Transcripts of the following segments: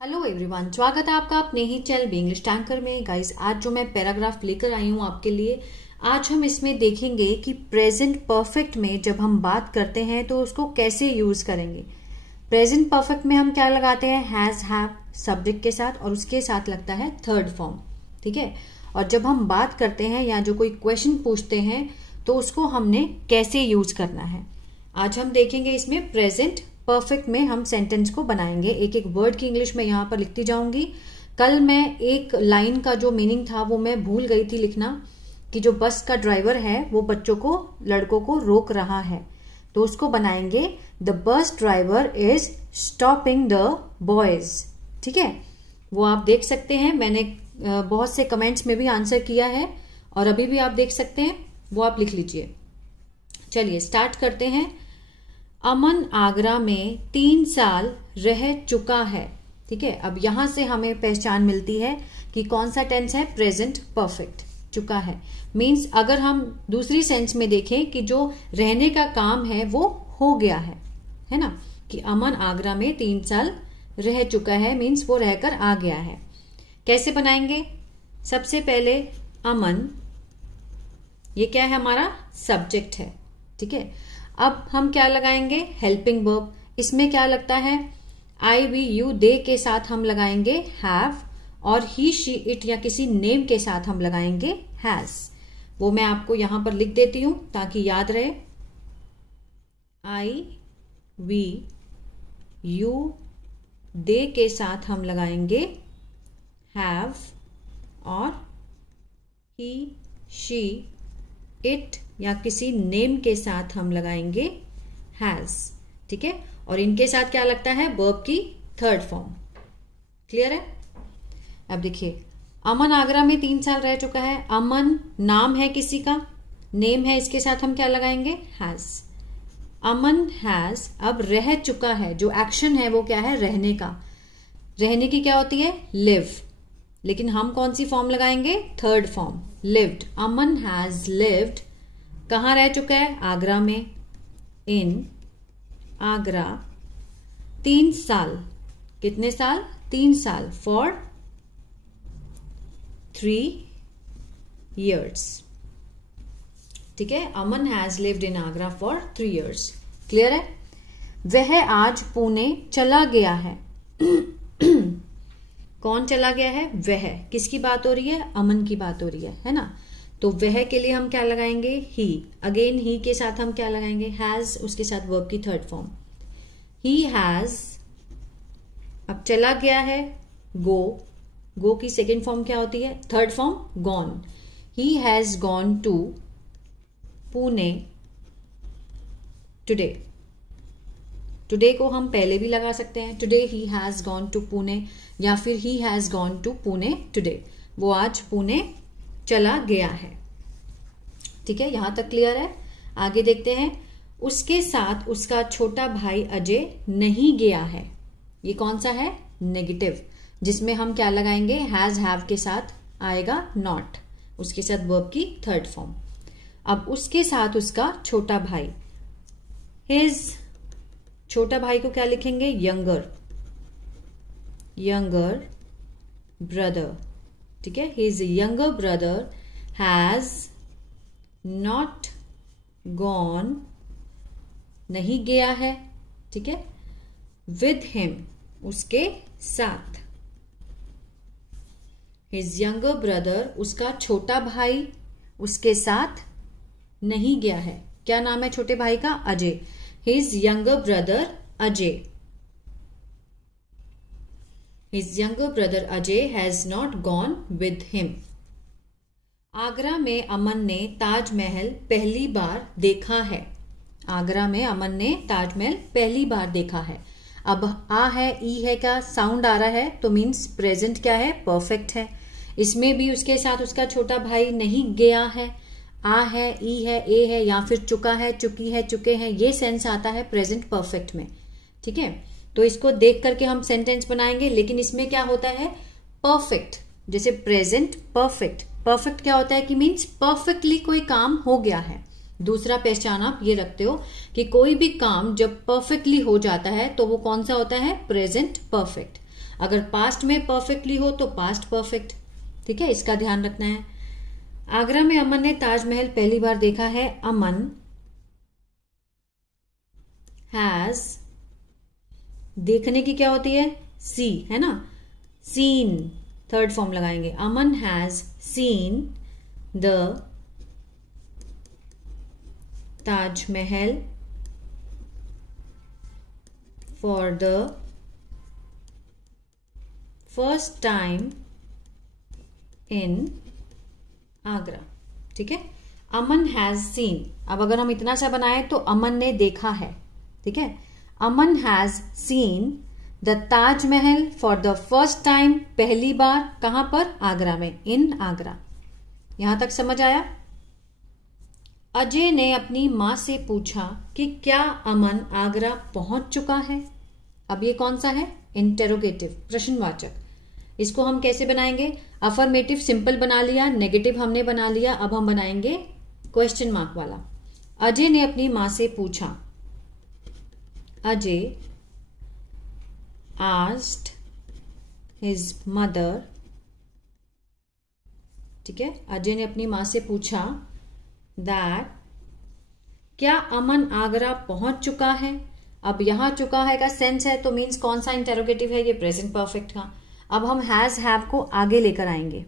Hello everyone, स्वागत है आपका अपने ही चैनल बी इंग्लिश टैंकर में। गाइस, आज जो मैं पैराग्राफ लेकर आई हूँ आपके लिए, आज हम इसमें देखेंगे कि प्रेजेंट परफेक्ट में जब हम बात करते हैं तो उसको कैसे यूज करेंगे। प्रेजेंट परफेक्ट में हम क्या लगाते हैं, हैज हैव सब्जेक्ट के साथ और उसके साथ लगता है थर्ड फॉर्म। ठीक है, और जब हम बात करते हैं या जो कोई क्वेश्चन पूछते हैं तो उसको हमने कैसे यूज करना है, आज हम देखेंगे। इसमें प्रेजेंट परफेक्ट में हम सेंटेंस को बनाएंगे। एक एक वर्ड की इंग्लिश में यहाँ पर लिखती जाऊंगी। कल मैं एक लाइन का जो मीनिंग था वो मैं भूल गई थी लिखना, कि जो बस का ड्राइवर है वो बच्चों को, लड़कों को रोक रहा है, तो उसको बनाएंगे the bus driver is stopping the boys. ठीक है, वो आप देख सकते हैं, मैंने बहुत से कमेंट्स में भी आंसर किया है और अभी भी आप देख सकते हैं, वो आप लिख लीजिए। चलिए स्टार्ट करते हैं। अमन आगरा में 3 साल रह चुका है। ठीक है, अब यहां से हमें पहचान मिलती है कि कौन सा टेंस है, प्रेजेंट परफेक्ट। चुका है मीन्स अगर हम दूसरी सेंस में देखें कि जो रहने का काम है वो हो गया है ना, कि अमन आगरा में 3 साल रह चुका है मीन्स वो रहकर आ गया है। कैसे बनाएंगे, सबसे पहले अमन, ये क्या है, हमारा सब्जेक्ट है। ठीक है, अब हम क्या लगाएंगे, हेल्पिंग वर्ब। इसमें क्या लगता है, आई वी यू दे के साथ हम लगाएंगे हैव, और ही शी इट या किसी नेम के साथ हम लगाएंगे हैज। वो मैं आपको यहां पर लिख देती हूं ताकि याद रहे। आई वी यू दे के साथ हम लगाएंगे हैव, और ही शी इट या किसी नेम के साथ हम लगाएंगे हैज। ठीक है, और इनके साथ क्या लगता है, वर्ब की थर्ड फॉर्म। क्लियर है। अब देखिए, अमन आगरा में 3 साल रह चुका है। अमन नाम है किसी का, नेम है, इसके साथ हम क्या लगाएंगे, हैज। अमन हैज, अब रह चुका है, जो एक्शन है वो क्या है, रहने का। रहने की क्या होती है, लिव, लेकिन हम कौन सी फॉर्म लगाएंगे, third form, lived. Aman has lived, कहां रह चुका है, आगरा में, इन आगरा 3 साल। कितने साल, 3 साल, फॉर 3 years। ठीक है, Aman has lived in Agra for 3 years। क्लियर है। वह आज पुणे चला गया है। कौन चला गया है, वह। किसकी बात हो रही है, अमन की बात हो रही है ना। तो वह के लिए हम क्या लगाएंगे, ही। अगेन ही के साथ हम क्या लगाएंगे, हैज, उसके साथ वर्ब की थर्ड फॉर्म, ही हैज। अब चला गया है, गो। गो की सेकेंड फॉर्म क्या होती है, third form, gone. He has gone to Pune today. Today को हम पहले भी लगा सकते हैं, today he has gone to Pune, या फिर he has gone to Pune today, वो आज पुणे चला गया है। ठीक है, यहां तक क्लियर है। आगे देखते हैं। उसके साथ उसका छोटा भाई अजय नहीं गया है। ये कौन सा है, नेगेटिव, जिसमें हम क्या लगाएंगे, हैज हैव के साथ आएगा नॉट, उसके साथ वर्ब की थर्ड फॉर्म। अब उसके साथ उसका छोटा भाई, हिज, छोटा भाई को क्या लिखेंगे, यंगर, यंगर ब्रदर। ठीक है, his younger brother has not gone, नहीं गया है। ठीक है, विद हिम, उसके साथ। हिज यंगर ब्रदर, उसका छोटा भाई, उसके साथ नहीं गया है। क्या नाम है छोटे भाई का, Ajay. His younger brother Ajay, His younger brother Ajay has not gone with him। Agra में अमन ने ताजमहल पहली बार देखा है। आगरा में अमन ने ताजमहल पहली बार देखा है। अब आ है, ई है का साउंड आ रहा है, तो मीन्स प्रेजेंट क्या है, परफेक्ट है। इसमें भी उसके साथ उसका छोटा भाई नहीं गया है। आ है, ई है, ए है, या फिर चुका है, चुकी है, चुके हैं, ये सेंस आता है प्रेजेंट परफेक्ट में। ठीक है, तो इसको देख करके हम सेंटेंस बनाएंगे, लेकिन इसमें क्या होता है, परफेक्ट। जैसे प्रेजेंट परफेक्ट, परफेक्ट क्या होता है कि मीन्स परफेक्टली कोई काम हो गया है। दूसरा पहचान आप ये रखते हो कि कोई भी काम जब परफेक्टली हो जाता है तो वो कौन सा होता है, प्रेजेंट परफेक्ट। अगर पास्ट में परफेक्टली हो तो पास्ट परफेक्ट। ठीक है, इसका ध्यान रखना है। आगरा में अमन ने ताजमहल पहली बार देखा है। अमन हैज, देखने की क्या होती है, सी, है ना, सीन, थर्ड फॉर्म लगाएंगे। Aman has seen the Taj Mahal for the first time in Agra. ठीक है, अमन हैज सीन। अब अगर हम इतना सा बनाए तो अमन ने देखा है। ठीक है, Aman has seen the Taj Mahal for the first time, पहली बार, कहां पर, आगरा में, इन आगरा। यहां तक समझ आया। अजय ने अपनी मां से पूछा कि क्या अमन आगरा पहुंच चुका है। अब ये कौन सा है, इंटेरोगेटिव, प्रश्नवाचक। इसको हम कैसे बनाएंगे, अफर्मेटिव सिंपल बना लिया, नेगेटिव हमने बना लिया, अब हम बनाएंगे क्वेश्चन मार्क वाला। अजय ने अपनी मां से पूछा, अजय आस्क्ड हिज मदर। ठीक है, अजय ने अपनी मां से पूछा दैट, क्या अमन आगरा पहुंच चुका है। अब यहां चुका है का सेंस है तो मीन्स कौन सा इंटेरोगेटिव है, ये प्रेजेंट परफेक्ट का। अब हम हैज हैव को आगे लेकर आएंगे।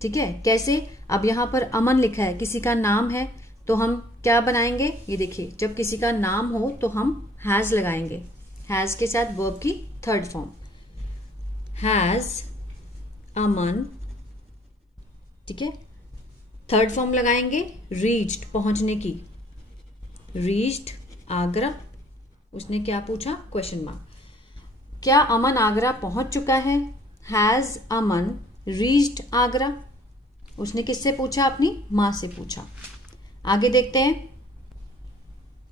ठीक है, कैसे, अब यहां पर अमन लिखा है, किसी का नाम है, तो हम क्या बनाएंगे, ये देखिए, जब किसी का नाम हो तो हम हैज लगाएंगे, हैज के साथ वर्ब की थर्ड फॉर्म, हैज अमन। ठीक है, थर्ड फॉर्म लगाएंगे रीच्ड, पहुंचने की, रीच्ड आगरा। उसने क्या पूछा, क्वेश्चन मार्क। क्या अमन आगरा पहुंच चुका है, हैज अमन रीच्ड आगरा। उसने किससे पूछा, अपनी मां से पूछा। आगे देखते हैं।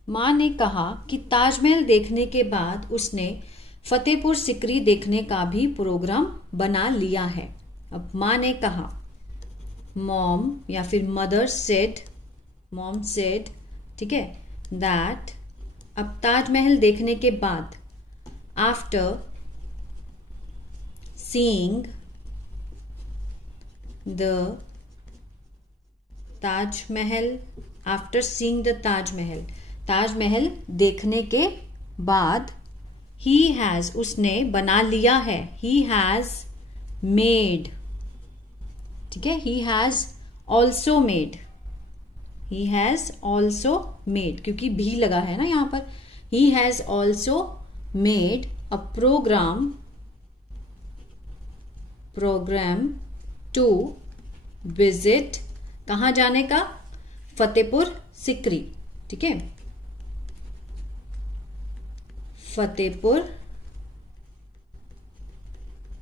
मां ने कहा कि ताजमहल देखने के बाद उसने फतेहपुर सिकरी देखने का भी प्रोग्राम बना लिया है। अब मां ने कहा, मॉम या फिर मदर सेड, मॉम सेड, ठीक है, दैट, अब ताजमहल देखने के बाद, after seeing the Taj Mahal, after seeing the Taj Mahal, Taj Mahal देखने के बाद, ही हैज, उसने बना लिया है, ही हैज मेड। ठीक है, he has also made, he has also made, क्योंकि भी लगा है ना यहां पर, he has also made a program to visit, कहां जाने का, फतेहपुर सिकरी। ठीक है, फतेहपुर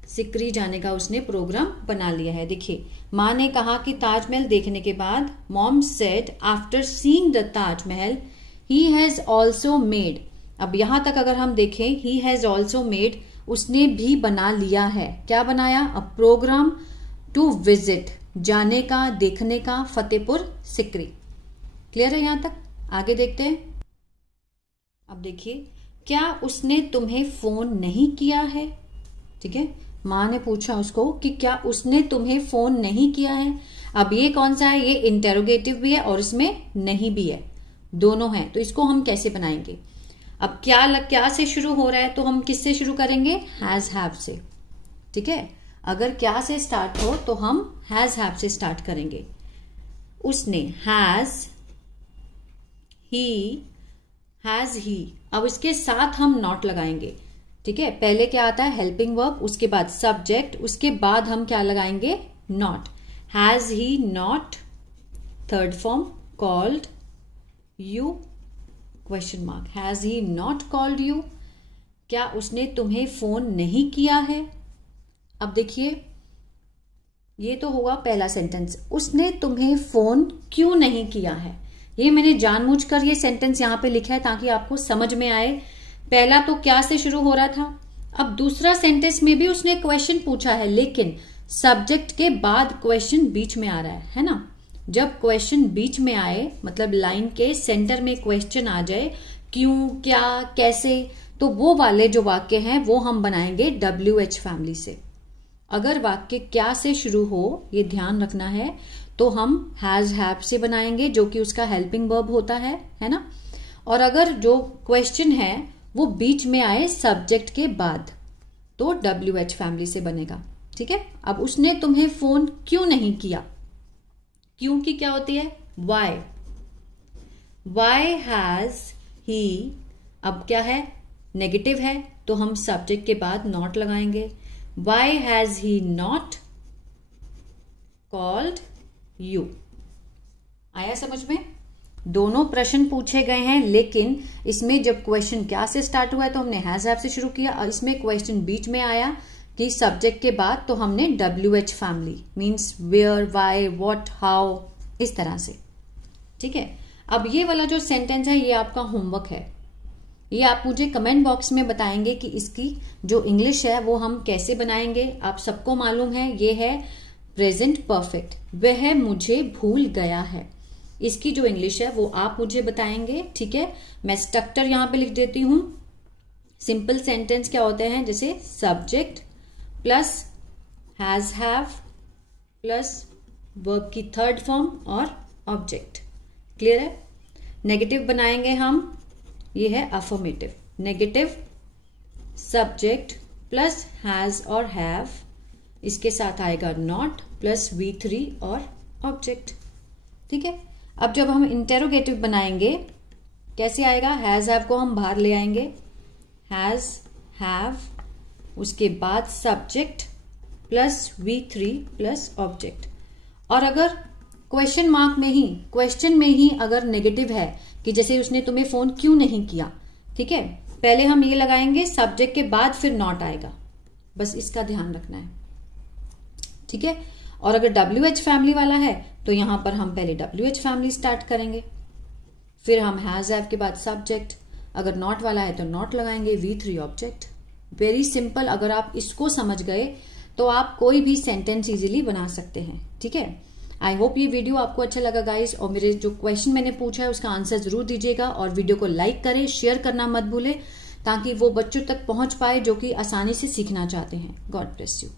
सिकरी जाने का उसने प्रोग्राम बना लिया है। देखिए, मां ने कहा कि ताजमहल देखने के बाद, mom said after seeing the Taj Mahal, he has also made. अब यहां तक अगर हम देखें, ही हैज ऑल्सो मेड, उसने भी बना लिया है, क्या बनाया, अ प्रोग्राम टू विजिट, जाने का, देखने का, फतेहपुर सिकरी। क्लियर है यहां तक। आगे देखते हैं। अब देखिए, क्या उसने तुम्हें फोन नहीं किया है। ठीक है, मां ने पूछा उसको कि क्या उसने तुम्हें फोन नहीं किया है। अब ये कौन सा है, ये इंटेरोगेटिव भी है और इसमें नहीं भी है, दोनों हैं। तो इसको हम कैसे बनाएंगे। अब क्या से शुरू हो रहा है तो हम किससे शुरू करेंगे, हैज हैव से। ठीक है, अगर क्या से स्टार्ट हो तो हम हैज हैव से स्टार्ट करेंगे। उसने, हैज ही, अब इसके साथ हम नॉट लगाएंगे। ठीक है, पहले क्या आता है, हेल्पिंग वर्ब, उसके बाद सब्जेक्ट, उसके बाद हम क्या लगाएंगे, not. Has he not, third form, called you, question mark, has he not called you, क्या उसने तुम्हें फोन नहीं किया है। अब देखिए, ये तो होगा पहला सेंटेंस, उसने तुम्हें फोन क्यों नहीं किया है। ये मैंने जानबूझकर ये सेंटेंस यहां पे लिखा है ताकि आपको समझ में आए। पहला तो क्या से शुरू हो रहा था, अब दूसरा सेंटेंस में भी उसने क्वेश्चन पूछा है, लेकिन सब्जेक्ट के बाद क्वेश्चन बीच में आ रहा है ना। जब क्वेश्चन बीच में आए, मतलब लाइन के सेंटर में क्वेश्चन आ जाए, क्यों, क्या, कैसे, तो वो वाले जो वाक्य हैं वो हम बनाएंगे WH फैमिली से। अगर वाक्य क्या से शुरू हो ये ध्यान रखना है, तो हम हैज हैव से बनाएंगे जो कि उसका हेल्पिंग वर्ब होता है ना। और अगर जो क्वेश्चन है वो बीच में आए सब्जेक्ट के बाद तो WH फैमिली से बनेगा। ठीक है। अब उसने तुम्हें फोन क्यों नहीं किया, क्यों की क्या होती है वाई। वाई हैज ही, अब क्या है नेगेटिव है तो हम सब्जेक्ट के बाद नॉट लगाएंगे। Why has he not called you. आया समझ में? दोनों प्रश्न पूछे गए हैं, लेकिन इसमें जब क्वेश्चन क्या से स्टार्ट हुआ है तो हमने हैज हैव से शुरू किया, और इसमें क्वेश्चन बीच में आया कि सब्जेक्ट के बाद तो हमने WH family means where, why, what, how, इस तरह से। ठीक है। अब ये वाला जो सेंटेंस है ये आपका होमवर्क है। ये आप मुझे कमेंट बॉक्स में बताएंगे कि इसकी जो इंग्लिश है वो हम कैसे बनाएंगे। आप सबको मालूम है ये है प्रेजेंट परफेक्ट, वह मुझे भूल गया है। इसकी जो इंग्लिश है वो आप मुझे बताएंगे। ठीक है। मैं स्ट्रक्चर यहां पे लिख देती हूं। सिंपल सेंटेंस क्या होते हैं, जैसे subject plus has have plus verb की थर्ड फॉर्म और ऑब्जेक्ट। क्लियर है? नेगेटिव बनाएंगे हम, ये है affirmative. Negative subject plus has और हैव, इसके साथ आएगा नॉट प्लस V3 और ऑब्जेक्ट। ठीक है। अब जब हम इंटेरोगेटिव बनाएंगे कैसे आएगा, हैज हैव को हम बाहर ले आएंगे, हैज हैव, उसके बाद subject plus V3 plus object. और अगर क्वेश्चन मार्क में ही, क्वेश्चन में ही अगर नेगेटिव है कि जैसे उसने तुम्हें फोन क्यों नहीं किया, ठीक है, पहले हम ये लगाएंगे सब्जेक्ट के बाद फिर नॉट आएगा, बस इसका ध्यान रखना है। ठीक है। और अगर WH फैमिली वाला है तो यहां पर हम पहले WH फैमिली स्टार्ट करेंगे, फिर हम हैज हैव के बाद सब्जेक्ट, अगर नॉट वाला है तो नॉट लगाएंगे, V3 ऑब्जेक्ट। Very simple. अगर आप इसको समझ गए तो आप कोई भी सेंटेंस इजीली बना सकते हैं। ठीक है। आई होप ये वीडियो आपको अच्छा लगा गाइस, और मेरे जो क्वेश्चन मैंने पूछा है उसका आंसर जरूर दीजिएगा, और वीडियो को लाइक करें, शेयर करना मत भूलें, ताकि वो बच्चों तक पहुंच पाए जो कि आसानी से सीखना चाहते हैं। God bless you.